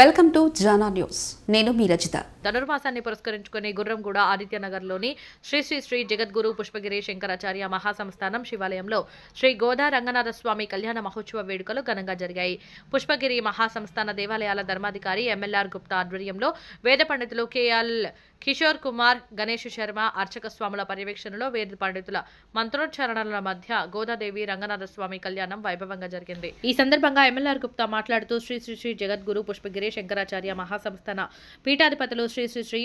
Welcome to Jana news. నేను మీ రజిత. ధనుర్మాసాన్ని పురస్కరించుకుని గుర్రంగూడ ఆదిత్యనగర్లోని శ్రీ శ్రీ శ్రీ జగద్గురు పుష్పగిరి శంకరాచార్య మహాసంస్థానం శివాలయంలో శ్రీ గోదా రంగనాథ స్వామి కళ్యాణ మహోత్సవ వేడుకలు ఘనంగా జరిగాయి. పుష్పగిరి మహాసంస్థాన దేవాలయాల ధర్మాధికారి ఎంఎల్ఆర్ గుప్తా ఆధ్వర్యంలో వేద పండితులు కేఎల్ కిషోర్ కుమార్, గణేష్ శర్మ అర్చక స్వాముల పర్యవేక్షణలో వేద పండితుల మంత్రోచ్చారణల మధ్య గోదాదేవి రంగనాథ స్వామి కళ్యాణం వైభవంగా జరిగింది. ఈ సందర్భంగా ఎంఎల్ఆర్ గుప్తా మాట్లాడుతూ శ్రీ శ్రీ శ్రీ జగద్గురు పుష్పగిరి శంకరాచార్య మహాసంస్థాన పీఠాధిపతులు శ్రీ శ్రీ శ్రీ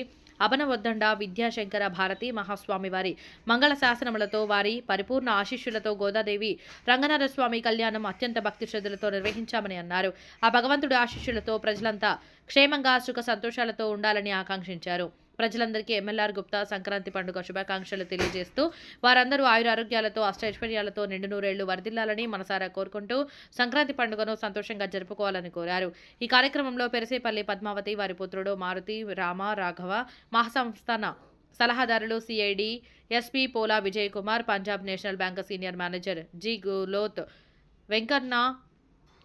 అభనవద్దండ విద్యాశంకర భారతి మహాస్వామి వారి మంగళ శాసనములతో వారి పరిపూర్ణ ఆశీస్సులతో గోదాదేవి రంగనాథ స్వామి కళ్యాణం అత్యంత భక్తి శ్రద్ధలతో నిర్వహించామని అన్నారు. ఆ భగవంతుడి ఆశీస్సులతో ప్రజలంతా క్షేమంగా సుఖ సంతోషాలతో ఉండాలని ఆకాంక్షించారు. ప్రజలందరికీ ఎంఎల్ఆర్ గుప్తా సంక్రాంతి పండుగ శుభాకాంక్షలు తెలియజేస్తూ వారందరూ ఆయురారోగ్యాలతో అష్టైశ్వర్యాలతో నిండు నూరేళ్లు వర్ధిల్లాలని మనసారా కోరుకుంటూ సంక్రాంతి పండుగను సంతోషంగా జరుపుకోవాలని కోరారు. ఈ కార్యక్రమంలో పెరసేపల్లి పద్మావతి, వారి పుత్రుడు మారుతి, రామ, రాఘవ, మహాసంస్థాన సలహాదారులు CID SP Pola Vijay Kumar, Punjab National Bank senior manager G Guloth Venkanna,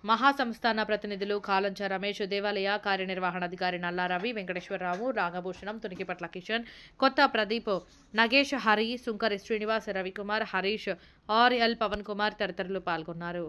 మహాసంస్థాన ప్రతినిధులు కాలంచ రమేష్, దేవాలయ కార్యనిర్వహణాధికారి నల్లారవి, వెంకటేశ్వరరావు, రాఘభూషణం, తునికిపట్ల కిషన్, కొత్త ప్రదీప్, నగేష్, హరి, సుంకరి శ్రీనివాస్, రవికుమార్, హరీష్, ఆర్ఎల్ పవన్ కుమార్ తదితరులు పాల్గొన్నారు.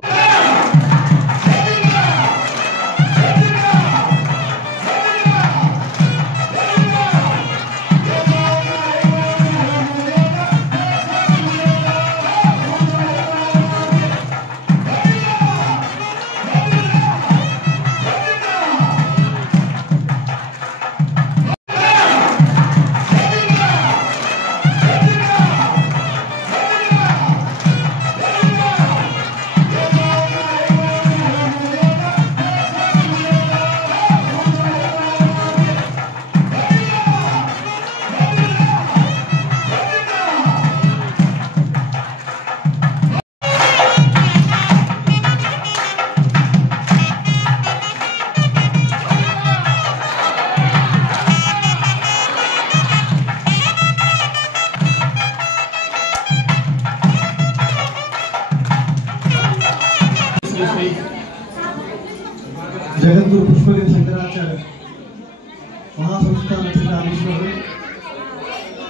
జగద్గురు పుష్పగిరి శంకరాచార్య మహాసంస్థాన పీఠాధీశ్వరుడు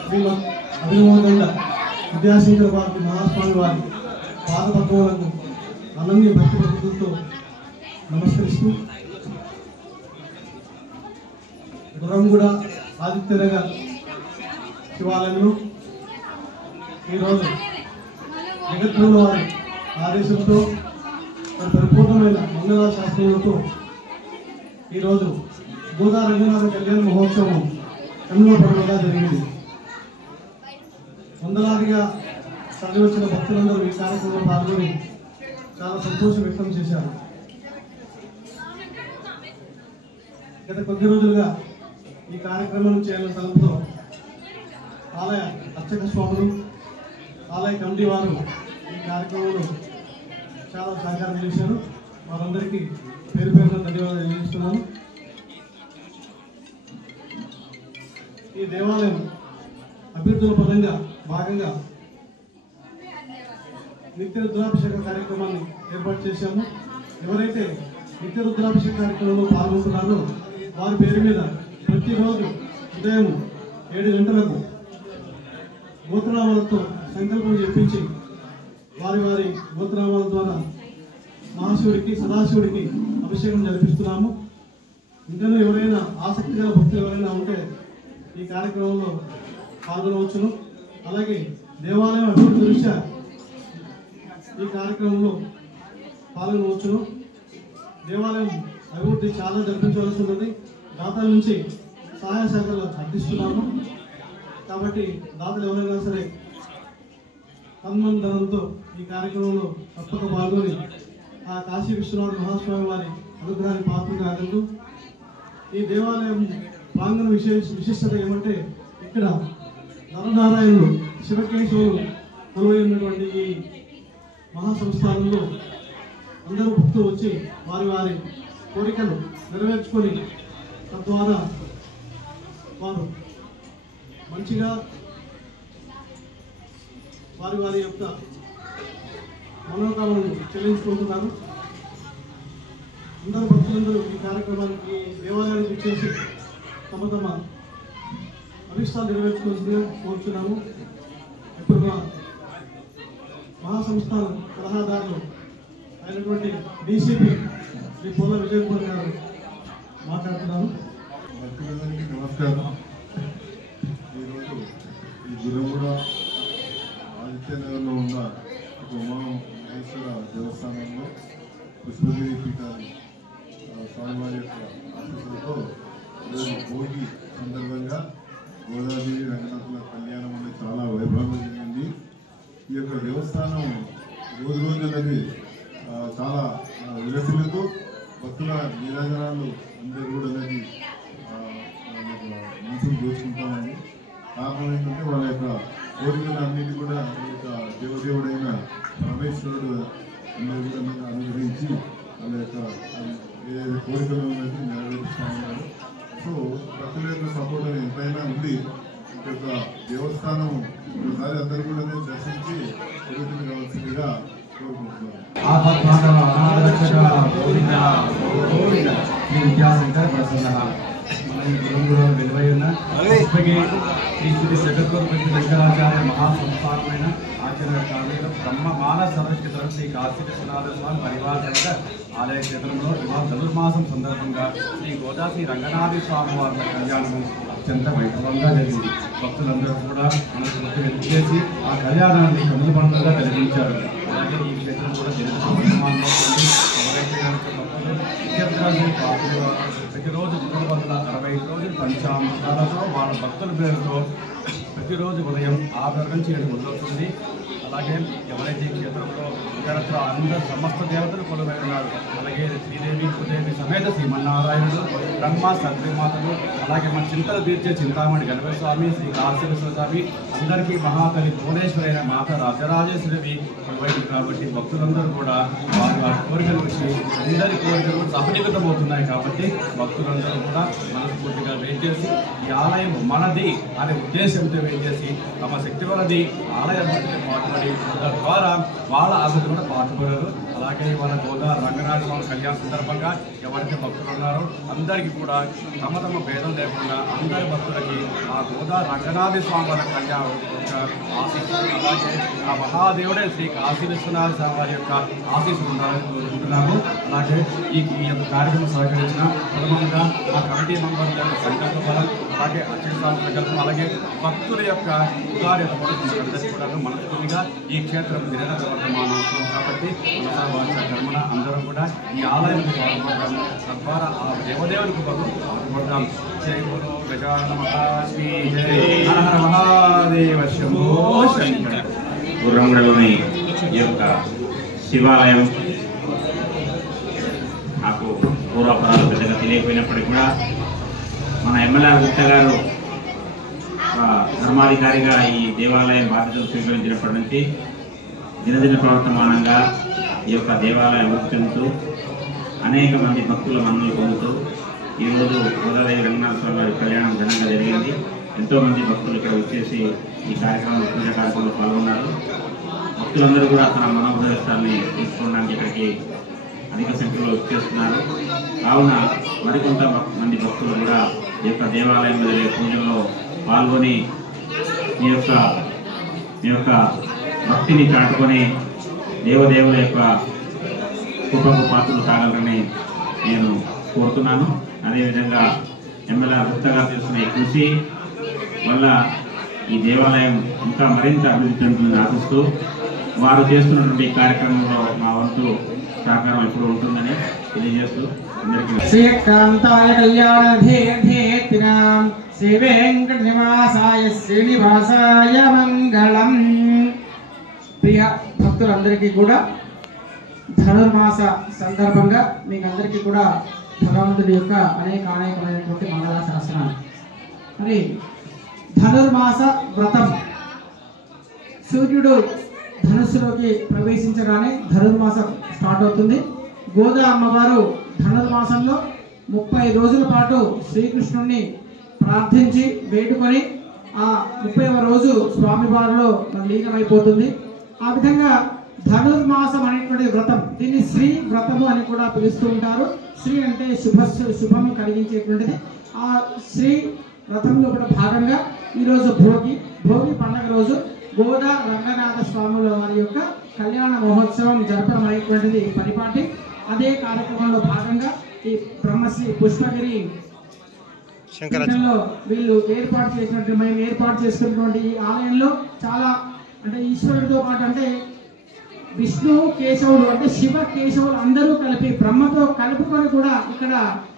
శ్రీమద్ అభినవదండ విద్యాశంకర భారతి మహాస్వామి వారి పాదపద్మములకు అనన్య భక్తి భక్తులతో నమస్కరిస్తూ గుర్రంగూడ ఆదిత్యనగర్ శివాలయంలో ఈరోజు జగద్గురు వారి ఆదేశంతో పరిపూర్ణమైన మంగళ శాస్త్రములతో ఈరోజు గోదా రంగనాథ కళ్యాణ మహోత్సవం కన్నుల పండుగగా జరిగింది. వందలాదిగా తరలివచ్చిన భక్తులందరూ ఈ కార్యక్రమంలో పాల్గొని చాలా సంతోషం వ్యక్తం చేశారు. గత కొద్ది రోజులుగా ఈ కార్యక్రమం చేయాలని తలంపుతో ఆలయ అర్చక స్వాములు, ఆలయ కమిటీ వారు ఈ కార్యక్రమంలో చాలా సహకారం చేశారు. వారందరికీ పేరు పేరున ధన్యవాదాలు తెలియజేస్తున్నాను. ఈ దేవాలయం అభ్యర్థుల పరంగా భాగంగా నిత్య రుద్రాభిషేక కార్యక్రమాన్ని ఏర్పాటు చేశాము. ఎవరైతే నిత్య రుద్రాభిషేక కార్యక్రమంలో పాల్గొంటున్నారో వారి పేరు మీద ప్రతిరోజు ఉదయం 7 గంటలకు గోత్రనామాలతో సంకల్పం చెప్పించి వారి గోత్రనామాల ద్వారా మహాశివుడికి, సదాశివుడికి అభిషేకం జరిపిస్తున్నాము. ఇంకా ఎవరైనా ఆసక్తి గల భక్తులు ఎవరైనా ఉంటే ఈ కార్యక్రమంలో పాల్గొనవచ్చును. అలాగే దేవాలయం అభివృద్ధి దృష్ట్యా ఈ కార్యక్రమంలో పాల్గొనవచ్చును. దేవాలయం అభివృద్ధి చాలా జరిపించవలసి ఉన్నది. దాతల నుంచి సహాయ సహకారాలు అర్థిస్తున్నాము. కాబట్టి దాతలు ఎవరైనా సరే తన్మధనంతో ఈ కార్యక్రమంలో తప్పక పాల్గొని ఆ కాశీ విశ్వనాథ మహాస్వామి వారి అనుగ్రహాన్ని పాత్ర కాగలదు. ఈ దేవాలయం ప్రాంగణ విశిష్టత ఏమంటే ఇక్కడ నరనారాయణులు, శివకేశవులు కొలువై ఉన్నటువంటి ఈ మహాసంస్థానంలో అందరూ భక్తులు వచ్చి వారి కోరికలు నెరవేర్చుకొని తద్వారా వారు మంచిగా వారి యొక్క మనోకామలను చెల్లించుకుంటున్నారు. అందరూ భక్తులందరూ ఈ కార్యక్రమానికి దేవాలయం వచ్చేసి తమ తమ అభిష్టాలు నెరవేర్చుకోవాల్సిందిగా కోరుచున్నాము. ఇప్పుడు మహాసంస్థానం సలహాదారులు అయినటువంటి డీసీపీ శ్రీ పోల విజయ్ కుమార్ గారు మాట్లాడుతున్నారు. నమస్కారం. ఈరోజు ఈ గుర్రంగూడ ఆదిత్యనగర్లో ఉన్న ఉమామహేశ్వర దేవస్థానంలో పుష్పగిరి పీఠాన్ని స్వామివారి యొక్క ఆశీస్సులతో ఈరోజు భోగి సందర్భంగా గోదాదేవి రంగనాథుల కళ్యాణం అనేది చాలా వైభవంగా జరిగింది. ఈ యొక్క దేవస్థానం రోజు రోజులది చాలా విలసిల్లుతూ భక్తుల నీరాజనాలు అందరూ కూడా అనేది మనసును దోచుకుంటామని కారణం ఏంటంటే వాళ్ళ యొక్క కోరికలన్నిటి కూడా ఈ యొక్క దేవదేవుడైన పరమేశ్వరుడు అందరూ కూడా అనుగ్రహించి వాళ్ళ యొక్క ఏదైతే కోరికలు ఉన్నది నెరవేరుస్తూ ఉన్నారు. సో భక్తుల యొక్క సపోర్ట్ అనేది ఎంతైనా ఉంది. ఈ యొక్క దేవస్థానం ఒకసారి అందరూ కూడా దర్శించి పురోగతి కావాల్సిందిగా కోరుకుంటున్నాను. విద్యాశంకర్ ప్రసన్న మన ఈ గురువులో వెలువై ఉన్న శ్రీ శ్రీ జగద్గురు శంకరాచార్య మహాసంస్థానమైన ఆచార్య కాలేజీలో బ్రహ్మమాల సర్వశిఖరం శ్రీ కాశీ విశ్వనాథ స్వామి పరివార ఆలయ క్షేత్రంలో ఇవాళ ధనుర్మాసం సందర్భంగా శ్రీ గోదాశ్రీ రంగనాథ స్వామి వారి కళ్యాణం అత్యంత వైభవంగా జరిగింది. భక్తులందరూ కూడా మనకు చేసి ఆ కళ్యాణాన్ని కన్నుల పండుగగా కలిగించారు. అలాగే ఈ క్షేత్రం కూడా ప్రతిరోజు 365 రోజులు పంచామృతాలతో వాళ్ళ భక్తుల పేరుతో ప్రతిరోజు ఉదయం 6 నుంచి 7 మొదలవుతుంది. అలాగే ఎవరైతే ఈ క్షేత్రంలో ఇతరత్ర అందరూ సమస్త దేవతలు కొలువై ఉన్నారు. అలాగే శ్రీదేవి భూదేవి సమేత శ్రీమన్నారాయణుడు బ్రహ్మ సత్యమాతలు అలాగే మన చింతలు తీర్చే చింతామణి గణపతి స్వామి శ్రీ కాశీశ్వర స్వామి అందరికీ మహాతల్లి భువనేశ్వరైన మాత రాజరాజేశ్వరి కొలువైంది. కాబట్టి భక్తులందరూ కూడా వారి కోరికలు వచ్చి అందరి కోరికలు సఫలీకృతమవుతున్నాయి. కాబట్టి భక్తులందరూ కూడా మనస్ఫూర్తిగా వేయించేసి ఈ ఆలయం మనది అనే ఉద్దేశంతో వేయించేసి తమ శక్తి వలది ఆలయ అభివృద్ధికి పాటుపడి తద్వారా వాళ్ళ అభివృద్ధి కూడా పాటుపడారు. అలాగే వాళ్ళ గోదా రంగనాథ స్వామి కళ్యాణ సందర్భంగా ఎవరైతే భక్తులు ఉన్నారో అందరికీ కూడా తమ తమ భేదం లేకుండా అందరి భక్తులకి ఆ గోదా రంగనాథ స్వామి వారి కళ్యాణ ఆశీస్సులు అలాగే ఆ మహాదేవుడే శ్రీ కాశీ విశ్వనాథ స్వామి వారి యొక్క ఆశీస్సులు ఉండాలని కోరుకుంటున్నాము. అలాగే ఈ యొక్క కార్యక్రమం సహకరించిన ప్రథమంగా ఆ కమిటీ మెంబర్ల యొక్క సంకల్ప బలం అలాగే అక్షయ స్వామి సంకల్పం అలాగే భక్తుల యొక్క ఉదారి కూడా మనస్ఫూర్తిగా ఈ క్షేత్రం నిరంతర వర్తమానం అవుతుంది. కాబట్టి మనసావాచ కర్మణ అందరం కూడా ఈ ఆలయానికి పాల్గొంటాం. తద్వారా ఆ దేవదేవునికి పాల్గొంటాం. జై గురు గజానన మహాశ్రీ జై హర హర మహాదేవ శంభో శంకర. గుర్రంగూడలోని ఈ యొక్క శివాలయం నాకు పూర్వపురాలు పెద్దగా తెలియకపోయినప్పటికీ కూడా మన ఎమ్మెల్యే గుప్తా గారు ధర్మాధికారిగా ఈ దేవాలయం బాధ్యతలు స్వీకరించినప్పటి నుంచి దినదిన ప్రవర్తమానంగా ఈ యొక్క దేవాలయం అభివృద్ధి చెందుతూ అనేక మంది భక్తుల మన్నలు పొందుతూ ఈరోజు గోదాదేవి రంగనాథ స్వామి వారి కళ్యాణం ఘనంగా జరిగింది. ఎంతోమంది భక్తులు ఇక్కడ వచ్చేసి ఈ కార్యక్రమంలో పూజ కార్యక్రమంలో పాల్గొన్నారు. భక్తులందరూ కూడా తన మనోభావాన్ని తీసుకోవడానికి ఇక్కడికి అధిక సంఖ్యలో వచ్చేస్తున్నారు. కావున మరికొంత మంది భక్తులు కూడా ఈ యొక్క దేవాలయంలో జరిగే పూజల్లో పాల్గొని మీ యొక్క భక్తిని చాటుకొని దేవదేవుల యొక్క కృపకు పాత్రలు కాగలరని నేను కోరుతున్నాను. అదేవిధంగా ఎమ్మెల్యే గుప్తా చేస్తున్న ఈ కృషి వల్ల ఈ దేవాలయం ఇంకా మరింత అభివృద్ధి చెందుతుందని ఆశిస్తూ వారు చేస్తున్నటువంటి ఈ కార్యక్రమంలో మా వంతు సహకారం ఎప్పుడు ఉంటుందని తెలియజేస్తూ అందరికీ శ్రీకాంతాయ కళ్యాణధేర్థేతినాం శ్రీ వెంకట నివాసాయ శ్రీనివాసాయ మంగళం. ప్రియ భక్తులందరికీ కూడా ధనుర్మాస సందర్భంగా మీకు అందరికీ కూడా భగవంతుడి యొక్క అనేకమైనటువంటి మంగళ శాసనాలు. మరి ధనుర్మాస వ్రతం సూర్యుడు ధనుస్సులోకి ప్రవేశించగానే ధనుర్మాసం స్టార్ట్ అవుతుంది. గోదా అమ్మవారు ధనుర్మాసంలో 30 రోజుల పాటు శ్రీకృష్ణుడిని ప్రార్థించి వేడుకొని ఆ 30వ రోజు స్వామివారిలో లీనమైపోతుంది. ఆ విధంగా ధనుర్మాసం అనేటువంటి వ్రతం, దీన్ని శ్రీ వ్రతము అని కూడా పిలుస్తూ ఉంటారు. శ్రీ అంటే శుభం కలిగించేటువంటిది. ఆ శ్రీ వ్రతంలో కూడా భాగంగా ఈరోజు భోగి పండుగ రోజు గోదా రంగనాథ స్వాముల వారి యొక్క కళ్యాణ మహోత్సవం జరపడం అనేటువంటిది పరిపాటి. అదే కార్యక్రమంలో భాగంగా ఈ బ్రహ్మశ్రీ పుష్పగిరి శంకరాచార్య వీళ్ళు మేము ఏర్పాటు చేసుకున్నటువంటి ఈ ఆలయంలో చాలా అంటే ఈశ్వరుడితో పాటు అంటే విష్ణు కేశవులు అంటే శివ కేశవులు అందరూ కలిపి బ్రహ్మతో కలుపుకొని కూడా ఇక్కడ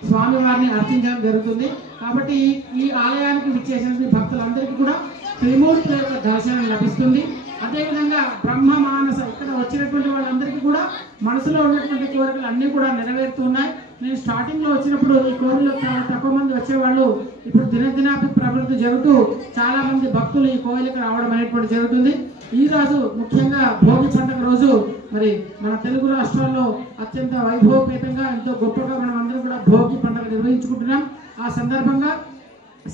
స్వామివారిని అర్చించడం జరుగుతుంది. కాబట్టి ఈ ఆలయానికి విచ్చేసిన భక్తులందరికీ కూడా త్రిమూర్తి యొక్క దర్శనం లభిస్తుంది. అదేవిధంగా బ్రహ్మ మానస ఇక్కడ వచ్చినటువంటి వాళ్ళందరికీ కూడా మనసులో ఉన్నటువంటి కోరికలు అన్నీ కూడా నెరవేరుతున్నాయి. నేను స్టార్టింగ్లో వచ్చినప్పుడు ఈ కోరికలు చాలా తక్కువ మంది వచ్చేవాళ్ళు. ఇప్పుడు దినదినాభివృద్ధి జరుగుతూ చాలా మంది భక్తులు ఈ కోయిలకు రావడం అనేటువంటి జరుగుతుంది. ఈ రోజు ముఖ్యంగా భోగి పండుగ రోజు మరి మన తెలుగు రాష్ట్రాల్లో అత్యంత వైభవపేతంగా ఎంతో గొప్పగా మనం అందరం కూడా భోగి పండుగ నిర్వహించుకుంటున్నాం. ఆ సందర్భంగా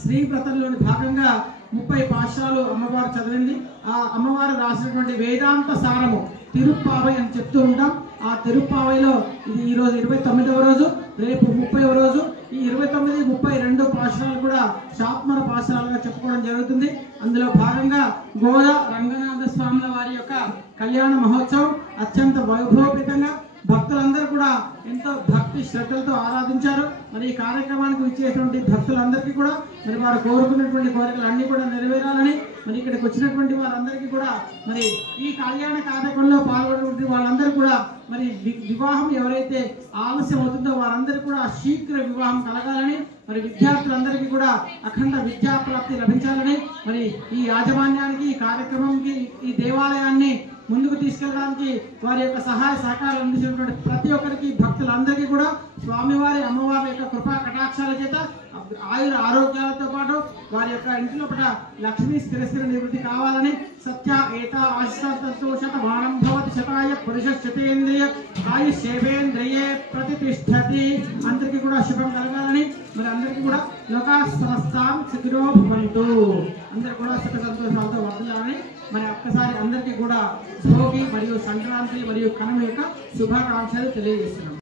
శ్రీ వ్రతంలోని భాగంగా 30 పాశురాలు అమ్మవారు చదివింది. ఆ అమ్మవారు రాసినటువంటి వేదాంత సారము తిరుప్పావై అని చెప్తూ ఉంటాం. ఆ తిరుప్పావైలో ఇది ఈరోజు 29వ రోజు, రేపు 30వ రోజు. ఈ 29, 32 పాశురాలు కూడా శాత్మర పాశురాలుగా చెప్పుకోవడం జరుగుతుంది. అందులో భాగంగా గోదా రంగనాథ స్వాముల వారి యొక్క కళ్యాణ మహోత్సవం అత్యంత వైభవపేతంగా భక్తులందరూ కూడా ఎంతో భక్తి శ్రద్ధలతో ఆరాధించారు. మరి ఈ కార్యక్రమానికి విచ్చేటువంటి భక్తులందరికీ కూడా మరి వారు కోరుకున్నటువంటి కోరికలు అన్నీ కూడా నెరవేరాలని మరి ఇక్కడికి వచ్చినటువంటి వారందరికీ కూడా మరి ఈ కళ్యాణ కార్యక్రమంలో పాల్గొన్నటువంటి వాళ్ళందరూ కూడా మరి వివాహం ఎవరైతే ఆలస్యం అవుతుందో వారందరికీ కూడా శీఘ్ర వివాహం కలగాలని మరి విద్యార్థులందరికీ కూడా అఖండ విద్యాప్రాప్తి లభించాలని మరి ఈ యాజమాన్యానికి ఈ కార్యక్రమంకి ఈ దేవాలయాన్ని ముందుకు తీసుకెళ్ళడానికి వారి యొక్క సహాయ సహకారాలు అందించినటువంటి ప్రతి ఒక్కరికి భక్తులందరికీ కూడా స్వామివారి అమ్మవారి యొక్క కృపా కటాక్షాల చేత ఆయుర ఆరోగ్యాలతో పాటు వారి యొక్క ఇంటిలో పట లక్ష్మీ స్థిరస్థిర నివృత్తి కావాలని సత్య ఏత ఆశతోషత మానం భవతి శతాయ పురుష శతేంద్రియ ఆయుషేవేంద్రియే ప్రతిష్టతి. అందరికీ కూడా శుభం కలగాలని మరి అందరికీ కూడా లోకా సమస్తాం సుఖినో భవంతు, అందరూ కూడా సుఖ సంతోషాలతో వర్ధిల్లాలని మరి ఒక్కసారి అందరికీ కూడా భోగి మరియు సంక్రాంతి మరియు కనుమ యొక్క శుభాకాంక్షలు తెలియజేస్తున్నాం.